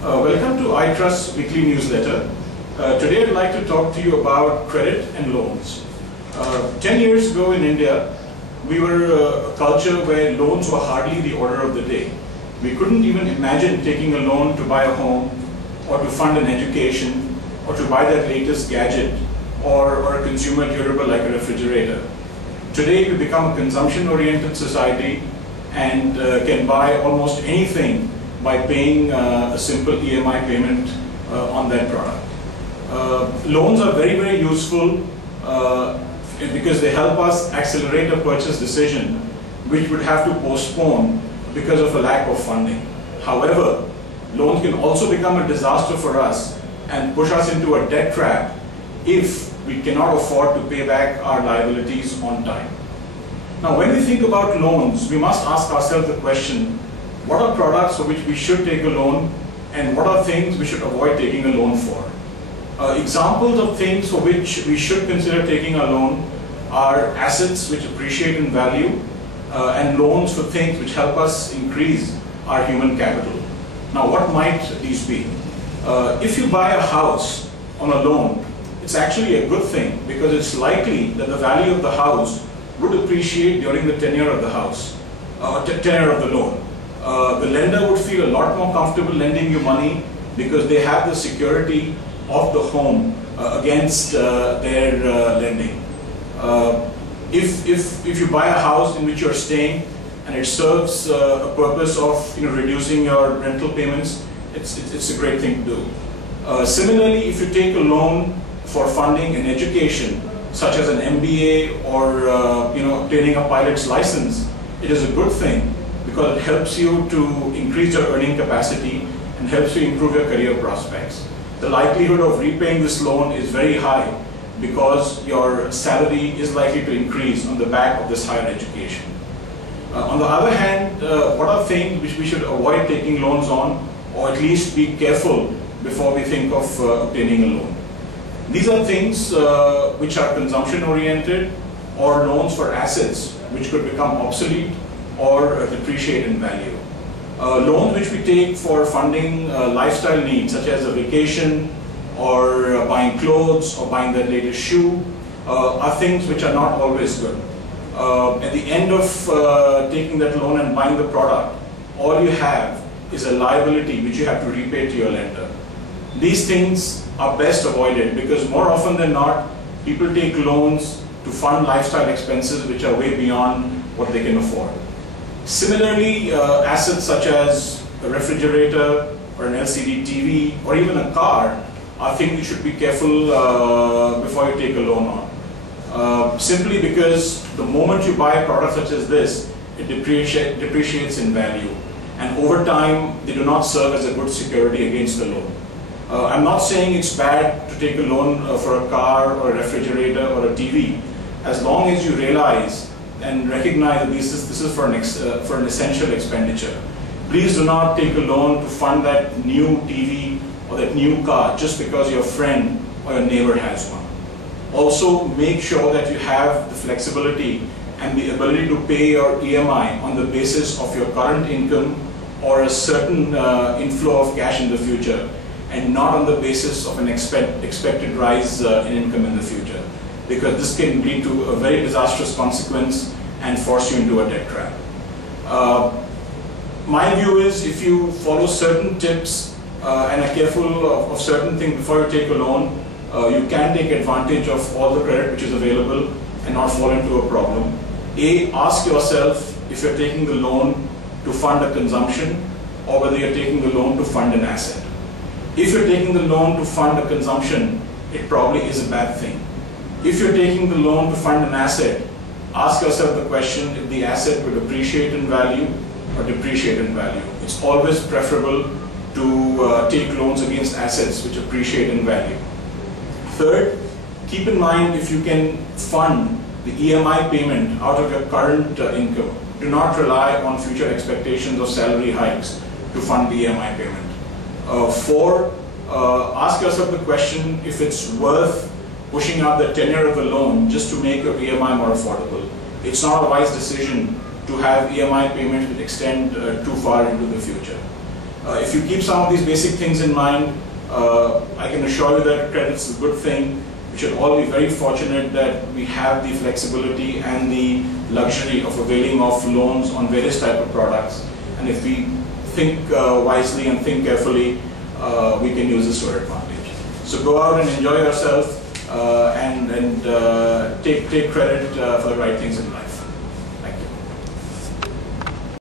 Welcome to iTrust's weekly newsletter. Today I'd like to talk to you about credit and loans. 10 years ago in India, we were a culture where loans were hardly the order of the day. We couldn't even imagine taking a loan to buy a home, or to fund an education, or to buy that latest gadget, or a consumer durable like a refrigerator. Today we become a consumption-oriented society and can buy almost anything by paying a simple EMI payment on that product. Loans are very, very useful because they help us accelerate a purchase decision which would have to postpone because of a lack of funding. However, loans can also become a disaster for us and push us into a debt trap if we cannot afford to pay back our liabilities on time. Now, when we think about loans, we must ask ourselves the question, what are products for which we should take a loan, and what are things we should avoid taking a loan for? Examples of things for which we should consider taking a loan are assets which appreciate in value, and loans for things which help us increase our human capital. Now, what might these be? If you buy a house on a loan, it's actually a good thing because it's likely that the value of the house would appreciate during the tenure of the house, tenure of the loan. The lender would feel a lot more comfortable lending you money because they have the security of the home against their lending. If you buy a house in which you're staying and it serves a purpose of reducing your rental payments, it's a great thing to do. Similarly, if you take a loan for funding an education, such as an MBA or obtaining a pilot's license, it is a good thing because it helps you to increase your earning capacity and helps you improve your career prospects. The likelihood of repaying this loan is very high because your salary is likely to increase on the back of this higher education. On the other hand, what are things which we should avoid taking loans on, or at least be careful before we think of obtaining a loan? These are things which are consumption-oriented, or loans for assets which could become obsolete or depreciate in value. Loans which we take for funding lifestyle needs, such as a vacation, or buying clothes, or buying that latest shoe, are things which are not always good. At the end of taking that loan and buying the product, all you have is a liability which you have to repay to your lender. These things are best avoided because more often than not, people take loans to fund lifestyle expenses which are way beyond what they can afford. Similarly, assets such as a refrigerator or an LCD TV or even a car are things you should be careful before you take a loan on. Simply because the moment you buy a product such as this, it depreciates in value, and over time they do not serve as a good security against the loan. I'm not saying it's bad to take a loan for a car or a refrigerator or a TV, as long as you realize and recognize that this is for an essential expenditure. Please do not take a loan to fund that new TV or that new car just because your friend or your neighbor has one. Also, make sure that you have the flexibility and the ability to pay your EMI on the basis of your current income or a certain inflow of cash in the future, and not on the basis of an expected rise in income in the future, because this can lead to a very disastrous consequence and force you into a debt trap. My view is if you follow certain tips and are careful of certain things before you take a loan, you can take advantage of all the credit which is available and not fall into a problem. Ask yourself if you're taking the loan to fund a consumption or whether you're taking the loan to fund an asset. If you're taking the loan to fund a consumption, it probably is a bad thing. If you're taking the loan to fund an asset, ask yourself the question if the asset would appreciate in value or depreciate in value. It's always preferable to take loans against assets which appreciate in value. Third, keep in mind if you can fund the EMI payment out of your current income. Do not rely on future expectations of salary hikes to fund the EMI payment. Four, ask yourself the question if it's worth pushing out the tenure of the loan just to make your EMI more affordable. It's not a wise decision to have EMI payments that extend too far into the future. If you keep some of these basic things in mind, I can assure you that credit's a good thing. We should all be very fortunate that we have the flexibility and the luxury of availing of loans on various type of products. And if we think wisely and think carefully, we can use this to our advantage. So go out and enjoy yourself and take credit for the right things in life.